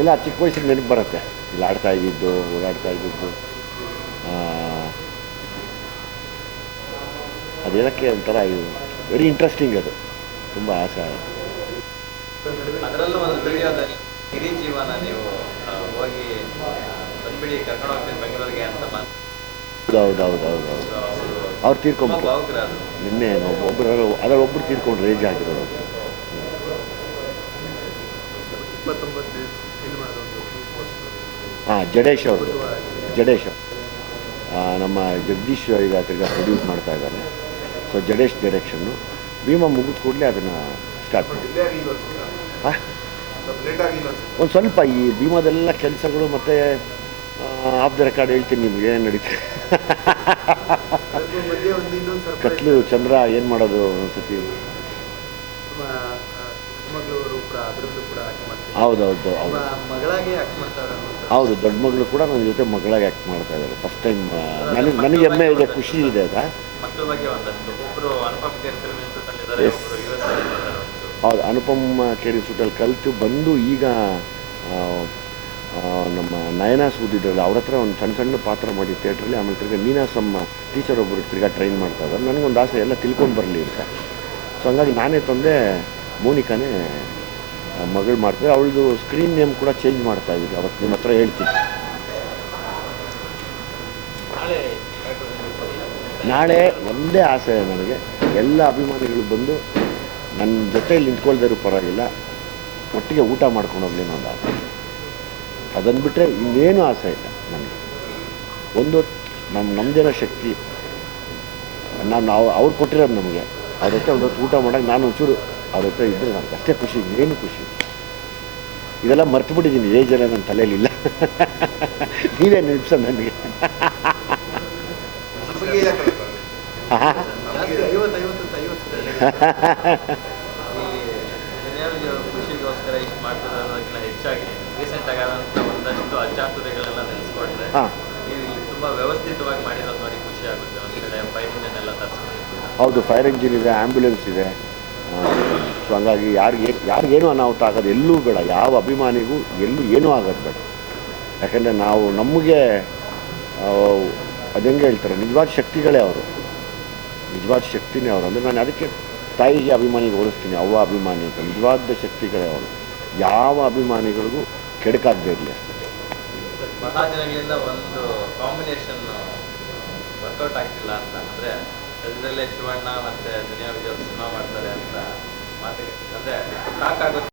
ಎಲ್ಲ ಚಿಕ್ಕ ವಯಸ್ಸಿಗೆ ನೆನಪು ಬರುತ್ತೆ. ಇಲ್ಲಿ ಆಡ್ತಾ ಇದ್ದಿದ್ದು, ಓಡಾಡ್ತಾ ಇದ್ದಿದ್ದು, ಅದು ಹೇಳೋಕ್ಕೆ ಒಂಥರ ವೆರಿ ಇಂಟ್ರೆಸ್ಟಿಂಗ್. ಅದು ತುಂಬ ಆಸೆ. ಅದರಲ್ಲೂ ಒಂದು ವಿಡಿಯೋದಲ್ಲಿ ಹಿರಿ ಜೀವನ ನೀವು ಹೋಗಿ ಬಂದ್ಬಿಡಿ ಕರ್ಕೊಂಡು ಹೋಗ್ತೀನಿ ಬೆಂಗಳೂರಿಗೆ ಅಂತ ಹೌದು. ಅವ್ರು ತೀರ್ಕೊಂಡ್ರು ನಿನ್ನೆ. ಒಬ್ಬರು ತೀರ್ಕೊಂಡ್ರು, ಏಜ್ ಆಗಿರೋದು. ಹಾಂ, ಜಡೇಶ್ ಅವರು. ನಮ್ಮ ಜಗದೀಶ್ ಈಗ ತಿರ್ಗಾ ಪ್ರೊಡ್ಯೂಸ್ ಮಾಡ್ತಾ ಇದ್ದಾರೆ. So Jadesh direction. ಭೀಮಾ ಮುಗಿದ ಕೂಡಲೇ ಅದನ್ನು ಸ್ಟಾರ್ಟ್ ಮಾಡಿ. ಹಾಂ, ಒಂದು ಸ್ವಲ್ಪ ಈ ಭೀಮಾದೆಲ್ಲ ಕೆಲಸಗಳು ಮತ್ತು ಆಫ್ ದ ರೆಕಾರ್ಡ್ ಹೇಳ್ತೀನಿ ನಿಮ್ಗೆ ಏನು ನಡೀತದೆ. ಕತ್ಲು ಚಂದ್ರ ಏನು ಮಾಡೋದು ಒಂದ್ಸತಿ. ಹೌದು. ಹೌದು, ದೊಡ್ಡ ಮಗಳು ಕೂಡ ನನ್ನ ಜೊತೆ ಮಗಳಾಗಿ ಆ್ಯಕ್ಟ್ ಮಾಡ್ತಾ ಇದ್ದಾರೆ ಫಸ್ಟ್ ಟೈಮ್. ನನಗೆ ಹೆಮ್ಮೆ ಇದೆ, ಖುಷಿ ಇದೆ. ಹೌದು, ಅನುಪಮ್ ಕೇರಿ ಸೂಟಲ್ಲಿ ಕಲಿತು ಬಂದು ಈಗ ನಮ್ಮ ನಯನಾ ಸೂದಿದ್ರಲ್ಲ, ಅವ್ರ ಹತ್ರ ಒಂದು ಸಣ್ಣ ಪಾತ್ರ ಮಾಡಿ ಥಿಯೇಟ್ರಲ್ಲಿ. ಆಮೇಲೆ ತಿರ್ಗಿ ನೀನಾಸಮ್ಮ ಟೀಚರ್ ಒಬ್ಬರು ತಿರ್ಗಾ ಟ್ರೈನ್ ಮಾಡ್ತಾ ಇದ್ದಾರೆ. ನನಗೊಂದು ಆಸೆ ಎಲ್ಲ ತಿಳ್ಕೊಂಡು ಬರಲಿ ಅಂತ. ಸೊ ಹಂಗಾಗಿ ನಾನೇ ತಂದೆ, ಮೋನಿಕಾನೇ ಮಗಳು ಮಾಡ್ತಾರೆ. ಅವಳದು ಸ್ಕ್ರೀನ್ ನೇಮ್ ಕೂಡ ಚೇಂಜ್ ಮಾಡ್ತಾ ಇದ್ದೀವಿ. ಅವತ್ತು ನಿಮ್ಮ ಹತ್ರ ಹೇಳ್ತೀನಿ. ನಾಳೆ ಒಂದೇ ಆಸೆ ನನಗೆ, ಎಲ್ಲ ಅಭಿಮಾನಿಗಳು ಬಂದು ನನ್ನ ಜೊತೆಯಲ್ಲಿ ನಿಂತ್ಕೊಳ್ದಿರೋ ಪರವಾಗಿಲ್ಲ, ಒಟ್ಟಿಗೆ ಊಟ ಮಾಡ್ಕೊಂಡು ಹೋಗ್ಲಿ ಅನ್ನೋ ಒಂದು ಆಸೆ. ಅದನ್ನು ಬಿಟ್ಟರೆ ಇನ್ನೇನು ಆಸೆ ಇಲ್ಲ ನನಗೆ. ಒಂದು ನಮ್ಮದೇನೋ ಶಕ್ತಿ, ಅವ್ರು ಕೊಟ್ಟಿರೋದು ನಮಗೆ. ಅವ್ರ ಹತ್ರ ಒಂದು ಹೊತ್ತು ಊಟ ಮಾಡೋಕ್ಕೆ ನಾನು ಒಂಚೂರು ಅವ್ರ ಹತ್ರ ಇದ್ದರೆ ನನಗೆ ಅಷ್ಟೇ ಖುಷಿ, ಏನು ಖುಷಿ. ಇದೆಲ್ಲ ಮರ್ತು ಬಿಟ್ಟಿದ್ದೀನಿ, ಏಜೆಲ್ಲ ನನ್ನ ತಲೆಯಲ್ಲಿಲ್ಲ. ನೀವೇ ನೆನಪಿಸ ನನಗೆ. ಖುಷಿಗೋಸ್ಕರ ಇಷ್ಟು ಮಾಡ್ತಿದ್ರೆ ಅನ್ನೋದಕ್ಕಿಂತ ಹೆಚ್ಚಾಗಿ ರೀಸೆಂಟ್ ಆಗಾದಂಥ ಒಂದಷ್ಟು ಅಚಾತುರ್ಯಗಳೆಲ್ಲ ನೆನೆಸ್ಕೊಂಡ್ರೆ ನೀವು ತುಂಬ ವ್ಯವಸ್ಥಿತವಾಗಿ ಮಾಡಿರೋದು ನೋಡಿ ಖುಷಿ ಆಗುತ್ತೆ. ಒಂದು ಕಡೆ ಫೈರ್ ಇಂಜಿನ್ ಎಲ್ಲ ತರಿಸ್ಕೊಂಡಿದ್ದೀವಿ. ಹೌದು, ಫೈರ್ ಇಂಜಿನ್ ಇದೆ, ಆ್ಯಂಬುಲೆನ್ಸ್ ಇದೆ. ಸೊ ಹಂಗಾಗಿ ಯಾರಿಗೇನು ಅನಾಹುತ ಆಗೋದು ಎಲ್ಲೂ ಬೇಡ. ಯಾವ ಅಭಿಮಾನಿಗೂ ಎಲ್ಲೂ ಏನೂ ಆಗೋದು ಬೇಡ. ಯಾಕಂದರೆ ನಾವು ನಮಗೆ ಅದಂಗೆ ಹೇಳ್ತಾರೆ, ನಿಜವಾದ ಶಕ್ತಿಗಳೇ ಅವರು, ನಿಜವಾದ ಶಕ್ತಿನೇ ಅವರು. ಅಂದರೆ ನಾನು ಅದಕ್ಕೆ ತಾಯಿಗೆ ಅಭಿಮಾನಿಗೆ ಹೋಲಿಸ್ತೀನಿ, ಅವ್ವ ಅಭಿಮಾನಿ ಅಂತ. ನಿಜವಾದ ಶಕ್ತಿಗಳೇ ಅವರು. ಯಾವ ಅಭಿಮಾನಿಗಳಿಗೂ ಕೆಡಕಾಗದೇ ಇರಲಿ ಅಷ್ಟೇ. ಬಹಳ ದಿನಗಳಿಂದ ಒಂದು ಕಾಂಬಿನೇಷನ್ ವರ್ಕೌಟ್ ಆಗ್ತಿಲ್ಲ ಅಂತ, ಅಂದರೆ ಅದರಲ್ಲೇ ಶಿವಣ್ಣ ಮತ್ತು ದುನಿಯಾ ವಿಜಯ್ ಸಿನಿಮಾ ಮಾಡ್ತಾರೆ ಅಂತ ಮಾತಿಗೆ ಅಂದರೆ ಟಾಕ್ ಆಗುತ್ತೆ.